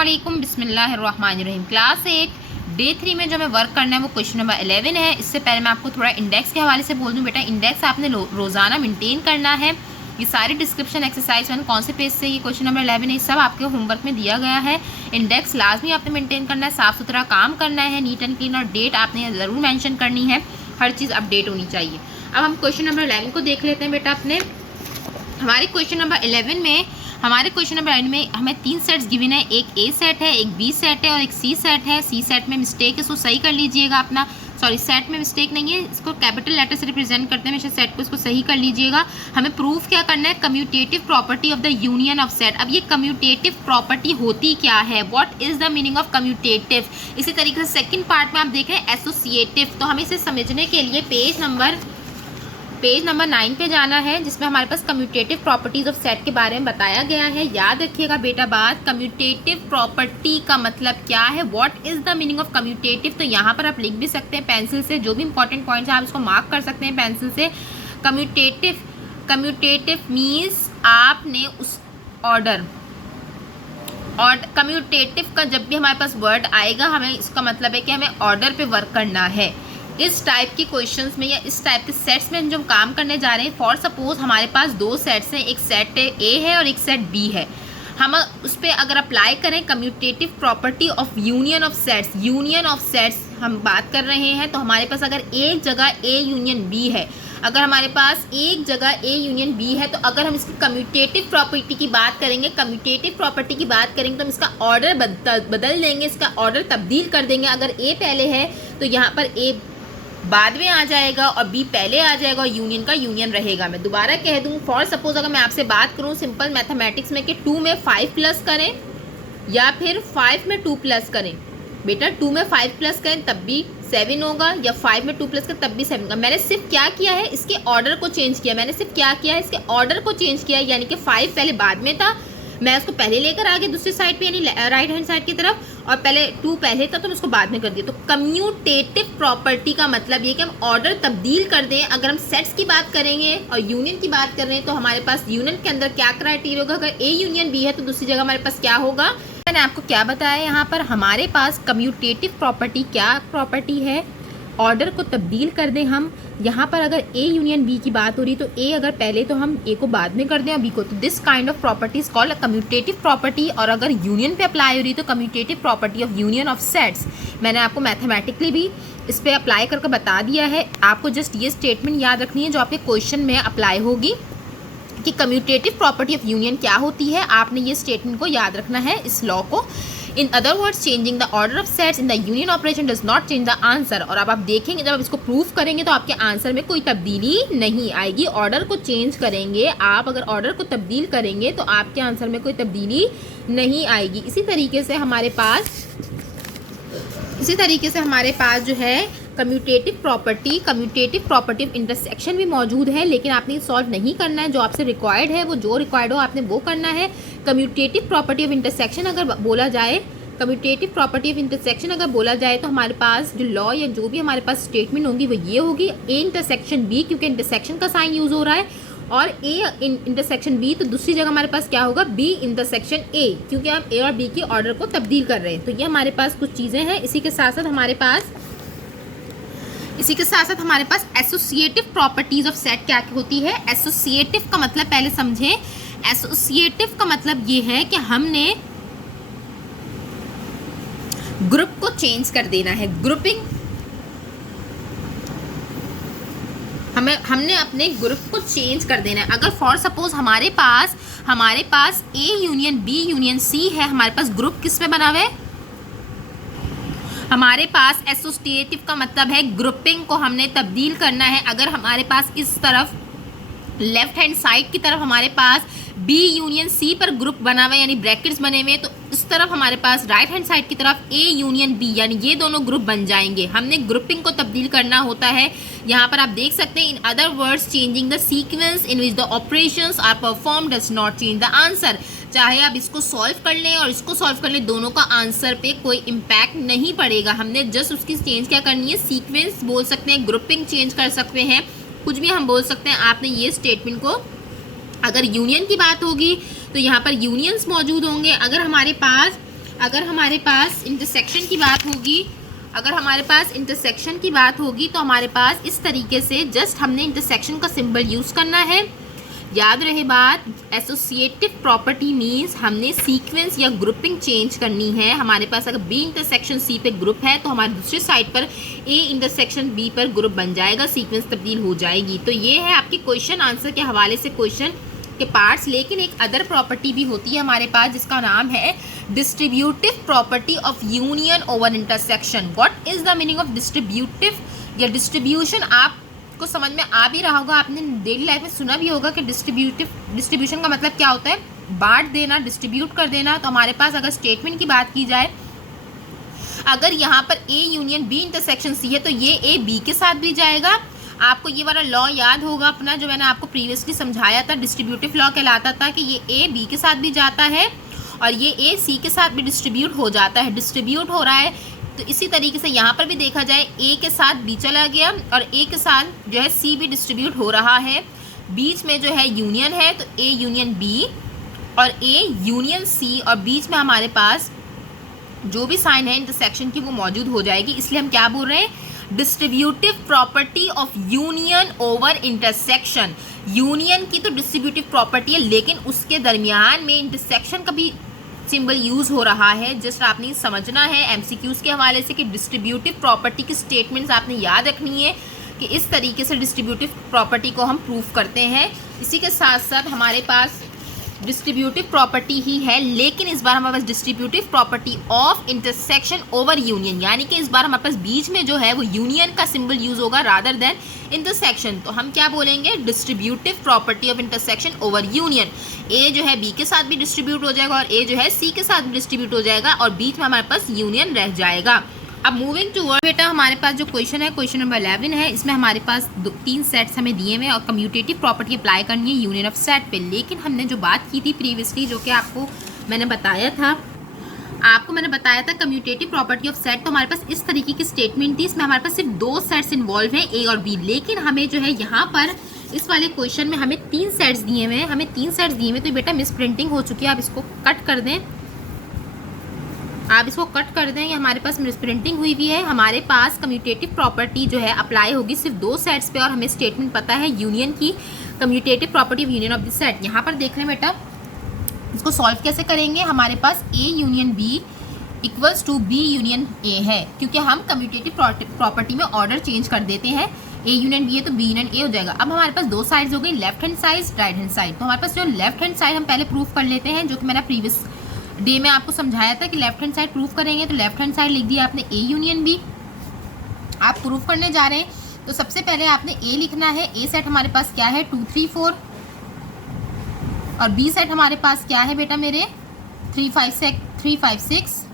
अस्सलामुअलैकुम बिस्मिल्लाहिर्रहमानिर्रहीम। Class 8 day 3 में जो हमें वर्क करना है वो क्वेश्चन नंबर 11 है। इससे पहले मैं आपको थोड़ा इंडेक्स के हवाले से बोल दूं। बेटा इंडेक्स आपने रोज़ाना मेंटेन करना है। ये सारी डिस्क्रिप्शन एक्सरसाइज मैंने कौन से पेज से ये क्वेश्चन नंबर 11 है सब आपके होमवर्क में दिया गया है। इंडेक्स लाजमी आपने मेंटेन करना है, साफ़ सुथरा काम करना है, नीट एंड क्लीन, और डेट आपने ज़रूर मैंशन करनी है, हर चीज़ अपडेट होनी चाहिए। अब हम क्वेश्चन नंबर 11 को देख लेते हैं। बेटा अपने हमारे क्वेश्चन नंबर 11 में हमें 3 सेट्स गिवन है। एक ए सेट है, एक बी सेट है और एक सी सेट है। सी सेट में मिस्टेक है, इसको सही कर लीजिएगा अपना। सॉरी, सेट में मिस्टेक नहीं है, इसको कैपिटल लेटर से रिप्रेजेंट करते हैं हमेशा सेट को, इसको सही कर लीजिएगा। हमें प्रूफ क्या करना है? Commutative property of the union of set. अब ये कम्यूटेटिव प्रॉपर्टी होती क्या है? What is the meaning of commutative? इसी तरीके से सेकंड पार्ट में आप देख रहे हैं एसोसिएटिव। तो हमें इसे समझने के लिए पेज नंबर 9 पे जाना है, जिसमें हमारे पास कम्यूटेटिव प्रॉपर्टीज ऑफ सेट के बारे में बताया गया है। याद रखिएगा बेटा बात, कम्यूटेटिव प्रॉपर्टी का मतलब क्या है? What is the meaning of commutative? तो यहाँ पर आप लिख भी सकते हैं पेंसिल से, जो भी इंपॉर्टेंट पॉइंट्स हैं आप इसको मार्क कर सकते हैं पेंसिल से। कम्यूटेटिव मीन्स आपने उस ऑर्डर, और कम्यूटेटिव का जब भी हमारे पास वर्ड आएगा हमें इसका मतलब है कि हमें ऑर्डर पे वर्क करना है। इस टाइप की क्वेश्चंस में या इस टाइप के सेट्स में जो हम काम करने जा रहे हैं, फॉर सपोज हमारे पास 2 सेट्स हैं, एक सेट ए है और एक सेट बी है। हम उस पर अगर अप्लाई करें commutative property of union of sets हम बात कर रहे हैं, तो हमारे पास अगर एक जगह ए यूनियन बी है, अगर हमारे पास एक जगह ए यूनियन बी है, तो अगर हम इसकी कम्यूटेटिव प्रॉपर्टी की बात करेंगे तो हम इसका ऑर्डर बदल देंगे, इसका ऑर्डर तब्दील कर देंगे। अगर ए पहले है तो यहाँ पर ए बाद में आ जाएगा और बी पहले आ जाएगा और यूनियन का यूनियन रहेगा। मैं दोबारा कह दूं, फॉर सपोज अगर मैं आपसे बात करूं सिंपल मैथमेटिक्स में कि 2 में 5 प्लस करें या फिर 5 में 2 प्लस करें। बेटा 2 में 5 प्लस करें तब भी 7 होगा, या 5 में 2 प्लस करें तब भी 7 होगा। मैंने सिर्फ क्या किया है, इसके ऑर्डर को चेंज किया, यानी कि 5 पहले बाद में था, मैं उसको पहले लेकर आ गया दूसरी साइड पे, यानी राइट हैंड साइड की तरफ, और पहले 2 पहले था तो मैं उसको बाद में कर दिया। तो कम्यूटेटिव प्रॉपर्टी का मतलब ये कि हम ऑर्डर तब्दील कर दें। अगर हम सेट्स की बात करेंगे और यूनियन की बात कर रहे हैं तो हमारे पास यूनियन के अंदर क्या क्राइटेरिया होगा? अगर ए यूनियन बी है तो दूसरी जगह हमारे पास क्या होगा? मैंने आपको क्या बताया, यहाँ पर हमारे पास कम्यूटेटिव प्रॉपर्टी क्या प्रॉपर्टी है? ऑर्डर को तब्दील कर दें हम। यहाँ पर अगर ए यूनियन बी की बात हो रही तो ए अगर पहले तो हम ए को बाद में कर दें और बी को, तो this kind of property is called commutative property. और अगर यूनियन पे अप्लाई हो रही तो commutative property of union of sets. मैंने आपको मैथमेटिकली भी इस पर अप्लाई करके बता दिया है। आपको जस्ट ये स्टेटमेंट याद रखनी है जो आपके क्वेश्चन में अप्लाई होगी कि कम्यूटेटिव प्रॉपर्टी ऑफ यूनियन क्या होती है। आपने ये स्टेटमेंट को याद रखना है, इस लॉ को। इन other words, changing the order of sets in the union operation does not change the answer. और अब आप देखेंगे जब आप इसको प्रूफ करेंगे तो आपके आंसर में कोई तब्दीली नहीं आएगी। ऑर्डर को चेंज करेंगे आप, अगर ऑर्डर को तब्दील करेंगे तो आपके आंसर में कोई तब्दीली नहीं आएगी। इसी तरीके से हमारे पास जो है कम्यूटेटिव प्रॉपर्टी ऑफ इंटरसेक्शन भी मौजूद है, लेकिन आपने सॉल्व नहीं करना है। जो आपसे रिक्वायर्ड है, वो जो रिक्वायर्ड हो आपने वो करना है। कम्यूटेटिव प्रॉपर्टी ऑफ इंटरसेक्शन अगर बोला जाए तो हमारे पास जो लॉ या जो भी हमारे पास स्टेटमेंट होगी वो ये होगी, ए इंटरसेक्शन बी, क्योंकि इंटरसेक्शन का साइन यूज़ हो रहा है, और ए इंटरसेक्शन बी, तो दूसरी जगह हमारे पास क्या होगा? बी इंटरसेक्शन ए, क्योंकि हम ए और बी के ऑर्डर को तब्दील कर रहे हैं। तो ये हमारे पास कुछ चीज़ें हैं। इसी के साथ साथ हमारे पास एसोसिएटिव प्रॉपर्टीज ऑफ सेट क्या होती है? एसोसिएटिव का मतलब पहले समझें। एसोसिएटिव का मतलब ये है कि हमने ग्रुप को चेंज कर देना है। ग्रुपिंग, हमने अपने ग्रुप को चेंज कर देना है। अगर फॉर सपोज हमारे पास A union B union C है, हमारे पास ग्रुप किस में बना हुआ है? हमारे पास एसोसिएटिव का मतलब है ग्रुपिंग को हमने तब्दील करना है। अगर हमारे पास इस तरफ लेफ्ट हैंड साइड की तरफ हमारे पास बी यूनियन सी पर ग्रुप बना हुआ है, यानी ब्रैकेट्स बने हुए हैं, तो इस तरफ हमारे पास राइट हैंड साइड की तरफ ए यूनियन बी, यानी ये दोनों ग्रुप बन जाएंगे। हमने ग्रुपिंग को तब्दील करना होता है। यहाँ पर आप देख सकते हैं, in other words changing the sequence in which the operations are perform does not change the answer. चाहे आप इसको सॉल्व कर लें और इसको सॉल्व कर लें, दोनों का आंसर पे कोई इम्पैक्ट नहीं पड़ेगा। हमने जस्ट उसकी चेंज क्या करनी है? सीक्वेंस बोल सकते हैं, ग्रुपिंग चेंज कर सकते हैं, कुछ भी हम बोल सकते हैं। आपने ये स्टेटमेंट को, अगर यूनियन की बात होगी तो यहाँ पर यूनियंस मौजूद होंगे। अगर हमारे पास अगर हमारे पास इंटरसेक्शन की बात होगी, अगर हमारे पास इंटरसेक्शन की बात होगी तो हमारे पास इस तरीके से जस्ट हमने इंटरसेक्शन का सिंबल यूज़ करना है। याद रहे बात, एसोसिएटिव प्रॉपर्टी मीन्स हमने सीक्वेंस या ग्रुपिंग चेंज करनी है। हमारे पास अगर बी इंटरसेक्शन सी पे ग्रुप है तो हमारे दूसरी साइड पर ए इंटरसेक्शन बी पर ग्रुप बन जाएगा, सीक्वेंस तब्दील हो जाएगी। तो ये है आपके क्वेश्चन आंसर के हवाले से क्वेश्चन के पार्ट्स। लेकिन एक अदर प्रॉपर्टी भी होती है हमारे पास जिसका नाम है distributive property of union over intersection. What is the meaning of distributive या डिस्ट्रीब्यूशन? आपको समझ में आ भी रहा होगा, आपने डेली लाइफ में सुना भी होगा कि डिस्ट्रीब्यूशन का मतलब क्या होता है, बांट देना, डिस्ट्रीब्यूट कर देना। तो हमारे पास अगर स्टेटमेंट की बात की जाए, अगर यहाँ पर A union B intersection C है तो ये ए बी के साथ भी जाएगा। आपको ये वाला लॉ याद होगा अपना, जो मैंने आपको प्रीवियसली समझाया था, डिस्ट्रीब्यूटिव लॉ कहलाता था कि ये ए बी के साथ भी जाता है और ये ए सी के साथ भी डिस्ट्रीब्यूट हो जाता है, डिस्ट्रीब्यूट हो रहा है। तो इसी तरीके से यहाँ पर भी देखा जाए, ए के साथ बी चला गया और ए के साथ जो है सी भी डिस्ट्रीब्यूट हो रहा है। बीच में जो है यूनियन है तो ए यूनियन बी और ए यूनियन सी, और बीच में हमारे पास जो भी साइन है इंटरसेक्शन की वो मौजूद हो जाएगी। इसलिए हम क्या बोल रहे हैं, distributive property of union over intersection. Union की तो डिस्ट्रीब्यूटिव प्रॉपर्टी है, लेकिन उसके दरमियान में इंटरसेक्शन का भी सिंबल यूज़ हो रहा है। जस्ट आपने समझना है एमसीक्यूज़ के हवाले से कि डिस्ट्रीब्यूटिव प्रॉपर्टी की स्टेटमेंट्स आपने याद रखनी है कि इस तरीके से डिस्ट्रीब्यूटिव प्रॉपर्टी को हम प्रूफ करते हैं। इसी के साथ साथ हमारे पास डिस्ट्रीब्यूटिव प्रॉपर्टी ही है, लेकिन इस बार हमारे पास distributive property of intersection over union, यानी कि इस बार हमारे पास बीच में जो है वो यूनियन का सिंबल यूज़ होगा रादर देन इंटरसेक्शन। तो हम क्या बोलेंगे, distributive property of intersection over union. A जो है बी के साथ भी डिस्ट्रीब्यूट हो जाएगा और ए जो है सी के साथ भी डिस्ट्रीब्यूट हो जाएगा और बीच में हमारे पास यूनियन रह जाएगा। अब मूविंग टू वर्ड बेटा, हमारे पास जो क्वेश्चन है क्वेश्चन नंबर 11 है। इसमें हमारे पास 3 सेट्स हमें दिए हुए हैं और कम्यूटेटिव प्रॉपर्टी अप्लाई करनी है यूनियन ऑफ सेट पे। लेकिन हमने जो बात की थी प्रीवियसली, जो कि आपको मैंने बताया था कम्यूटेटिव प्रॉपर्टी ऑफ सेट, तो हमारे पास इस तरीके की स्टेटमेंट थी। इसमें हमारे पास सिर्फ 2 सेट्स इन्वॉल्व हैं, ए और बी। लेकिन हमें जो है यहाँ पर इस वाले क्वेश्चन में हमें 3 सेट्स दिए हुए हैं, तो बेटा मिस प्रिंटिंग हो चुकी है, आप इसको कट कर दें, ये हमारे पास मिस प्रिंटिंग हुई भी है। हमारे पास कम्यूटेटिव प्रॉपर्टी जो है अप्लाई होगी सिर्फ 2 सेट्स पे और हमें स्टेटमेंट पता है यूनियन की, commutative property of union of the set. यहाँ पर देख लें बेटा, इसको सॉल्व कैसे करेंगे। हमारे पास A union B equals to B union A है, क्योंकि हम कम्यूटेटिव प्रॉपर्टी में ऑर्डर चेंज कर देते हैं। ए यूनियन बी है तो बी यूनियन ए हो जाएगा। अब हमारे पास 2 साइड्स हो गई, left hand side, right hand side. तो हमारे पास जो लेफ्ट हैंड साइड हम पहले प्रूफ कर लेते हैं, जो कि मैंने प्रीवियस डे में आपको समझाया था कि लेफ्ट हैंड साइड प्रूफ करेंगे। तो लेफ्ट हैंड साइड लिख दिया आपने ए यूनियन बी, आप प्रूफ करने जा रहे हैं। तो सबसे पहले आपने ए लिखना है। ए सेट हमारे पास क्या है, 2 3 4, और बी सेट हमारे पास क्या है बेटा मेरे, 3 5 6।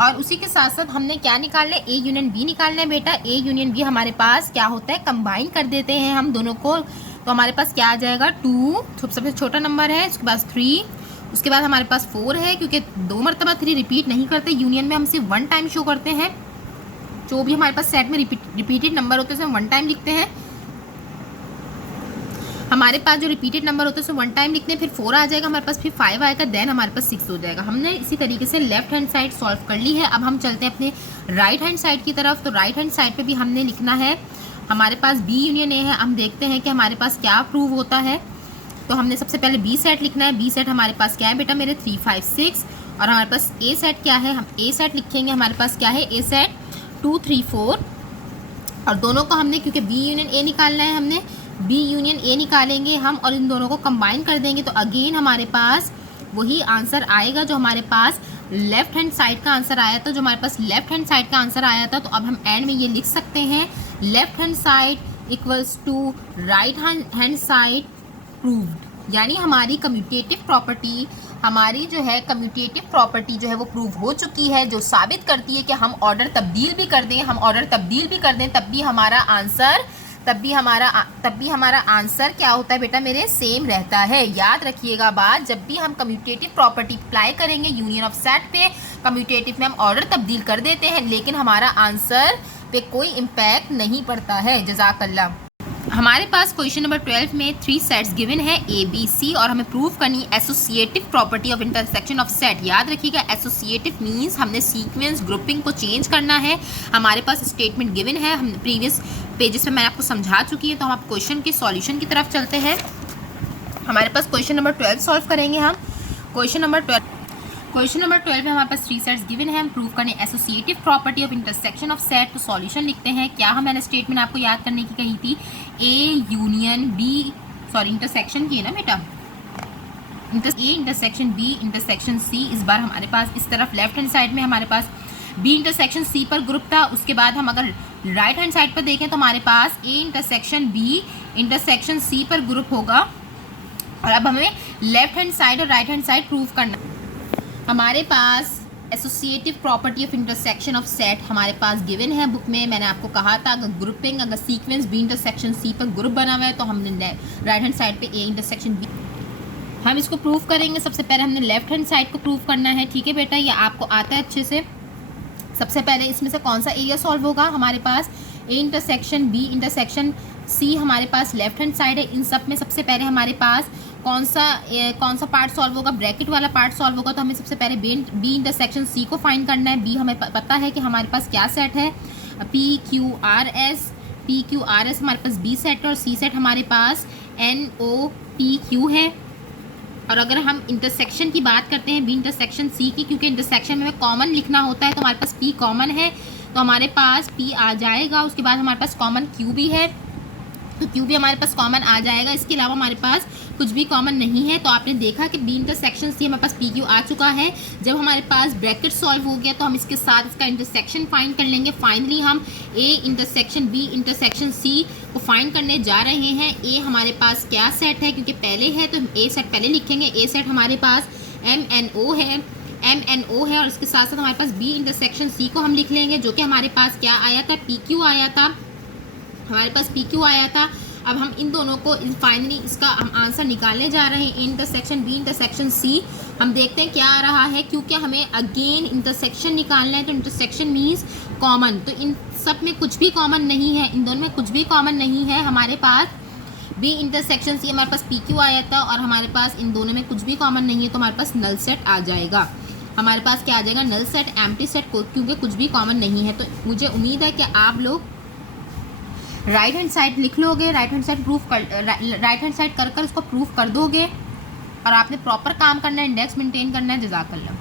और उसी के साथ साथ हमने क्या निकालना है, ए यूनियन बी निकालना है बेटा। ए यूनियन बी हमारे पास क्या होता है, कंबाइन कर देते हैं हम दोनों को। तो हमारे पास क्या आ जाएगा, 2 सबसे छोटा नंबर है, उसके बाद 3, उसके बाद हमारे पास 4 है, क्योंकि 2 मरतबा 3 रिपीट नहीं करते यूनियन में, हम सिर्फ 1 टाइम शो करते हैं। जो भी हमारे पास सेट में रिपीटेड नंबर होते हैं 1 टाइम लिखते हैं। हमारे पास जो रिपीटेड नंबर होते हैं उसे 1 टाइम लिखते हैं, फिर 4 आ जाएगा हमारे पास, फिर 5 आएगा, देन हमारे पास 6 हो जाएगा। हमने इसी तरीके से लेफ्ट हैंड साइड सॉल्व कर ली है। अब हम चलते हैं अपने राइट हैंड साइड की तरफ। तो राइट हैंड साइड पे भी हमने लिखना है, हमारे पास बी यूनियन ए है। हम देखते हैं कि हमारे पास क्या प्रूव होता है। तो हमने सबसे पहले बी सेट लिखना है। बी सेट हमारे पास क्या है बेटा मेरे, 3 5 6, और हमारे पास ए सेट क्या है, हम ए सेट लिखेंगे। हमारे पास क्या है, ए सेट 2 3 4, और दोनों को हमने, क्योंकि बी यूनियन ए निकालना है, हमने बी यूनियन ए निकालेंगे हम और इन दोनों को कंबाइन कर देंगे। तो अगेन हमारे पास वही आंसर आएगा जो हमारे पास लेफ्ट हैंड साइड का आंसर आया था, तो अब हम एंड में ये लिख सकते हैं, left hand side equals to right hand side proved. यानी हमारी कम्यूटेटिव प्रॉपर्टी जो है वो प्रूव हो चुकी है, जो साबित करती है कि हम ऑर्डर तब्दील भी कर दें, तब भी हमारा आंसर क्या होता है बेटा मेरे, सेम रहता है। याद रखिएगा बात, जब भी हम कम्यूटेटिव प्रॉपर्टी अप्लाई करेंगे यूनियन ऑफ सेट पे, कम्यूटेटिव में हम ऑर्डर तब्दील कर देते हैं, लेकिन हमारा आंसर पे कोई इम्पैक्ट नहीं पड़ता है। जज़ाकल्लाह। हमारे पास क्वेश्चन नंबर 12 में 3 सेट्स गिवन है ए बी सी और हमें प्रूव करनी associative property of intersection of set. याद रखिएगा एसोसिएटिव मींस हमने सीक्वेंस ग्रुपिंग को चेंज करना है। हमारे पास स्टेटमेंट गिवन है, हम प्रीवियस पेजेस में मैंने आपको समझा चुकी है। तो हम आप क्वेश्चन के सॉल्यूशन की तरफ चलते हैं। हमारे पास क्वेश्चन नंबर 12 सॉल्व करेंगे हम। क्वेश्चन नंबर 12 में हमारे पास 3 सेट्स गिवन है, हम प्रूव करने associative property of intersection of set. तो सॉल्यूशन लिखते हैं। क्या मैंने स्टेटमेंट आपको याद करने की कही थी, A union B, sorry intersection की है ना बेटा, A intersection B intersection C. इस बार हमारे पास इस तरफ लेफ्ट हैंड साइड में हमारे पास बी इंटरसेक्शन सी पर ग्रुप था। उसके बाद हम अगर राइट हैंड साइड पर देखें तो हमारे पास A intersection B intersection C पर ग्रुप होगा। और अब हमें लेफ्ट हैंड साइड और राइट हैंड साइड प्रूव करना। हमारे पास associative property of intersection of set हमारे पास गिवन है बुक में। मैंने आपको कहा था अगर ग्रुपिंग, अगर सीक्वेंस बी इंटरसेक्शन सी पर ग्रुप बना हुआ है तो हमने राइट हैंड साइड पे ए इंटरसेक्शन बी, हम इसको प्रूव करेंगे। सबसे पहले हमने लेफ्ट हैंड साइड को प्रूव करना है। ठीक है बेटा, ये आपको आता है अच्छे से। सबसे पहले इसमें से कौन सा एरिया सॉल्व होगा, हमारे पास A intersection B intersection C हमारे पास लेफ्ट हैंड साइड है। इन सब में सबसे पहले हमारे पास कौन सा पार्ट सॉल्व होगा, ब्रैकेट वाला पार्ट सॉल्व होगा। तो हमें सबसे पहले बी इंटरसेक्शन सी को फाइंड करना है। बी हमें पता है कि हमारे पास क्या सेट है, पी क्यू आर एस हमारे पास बी सेट है और सी सेट हमारे पास एन ओ पी क्यू है। और अगर हम इंटरसेक्शन की बात करते हैं बी इंटरसेक्शन सी की, क्योंकि इंटरसेक्शन में कॉमन लिखना होता है तो हमारे पास पी कॉमन है तो हमारे पास पी आ जाएगा। उसके बाद हमारे पास कॉमन क्यू भी है तो क्यू भी हमारे पास कॉमन आ जाएगा। इसके अलावा हमारे पास कुछ भी कॉमन नहीं है। तो आपने देखा कि बी इंटरसेक्शन सी हमारे पास पी क्यू आ चुका है। जब हमारे पास ब्रैकेट सॉल्व हो गया तो हम इसके साथ इसका इंटरसेक्शन फाइंड कर लेंगे। फाइनली हम A intersection B intersection C को फाइंड करने जा रहे हैं। ए हमारे पास क्या सेट है, क्योंकि पहले है तो ए सेट पहले लिखेंगे। ए सेट हमारे पास MNO है और इसके साथ साथ हमारे पास बी इंटरसेक्शन सी को हम लिख लेंगे, जो कि हमारे पास क्या आया था, PQ आया था। हमारे पास PQ आया था। अब हम इन दोनों को फाइनली इसका हम आंसर निकालने जा रहे हैं। इंटरसेक्शन बी इंटरसेक्शन सी हम देखते हैं क्या आ रहा है, क्योंकि हमें अगेन इंटरसेक्शन निकालना है। तो इंटरसेक्शन मीन्स कॉमन, तो इन सब में कुछ भी कॉमन नहीं है, इन दोनों में कुछ भी कॉमन नहीं है। हमारे पास बी इंटरसेक्शन सी हमारे पास PQ आया था और हमारे पास इन दोनों में कुछ भी कॉमन नहीं है तो हमारे पास नल सेट आ जाएगा। हमारे पास क्या आ जाएगा, नल सेट, एम्प्टी सेट, क्योंकि कुछ भी कॉमन नहीं है। तो मुझे उम्मीद है कि आप लोग राइट हैंड साइड लिख लोगे, राइट हैंड साइड कर इसको प्रूफ कर दोगे। और आपने प्रॉपर काम करना है, इंडेक्स मेंटेन करना है। जज़ाकल्लाह।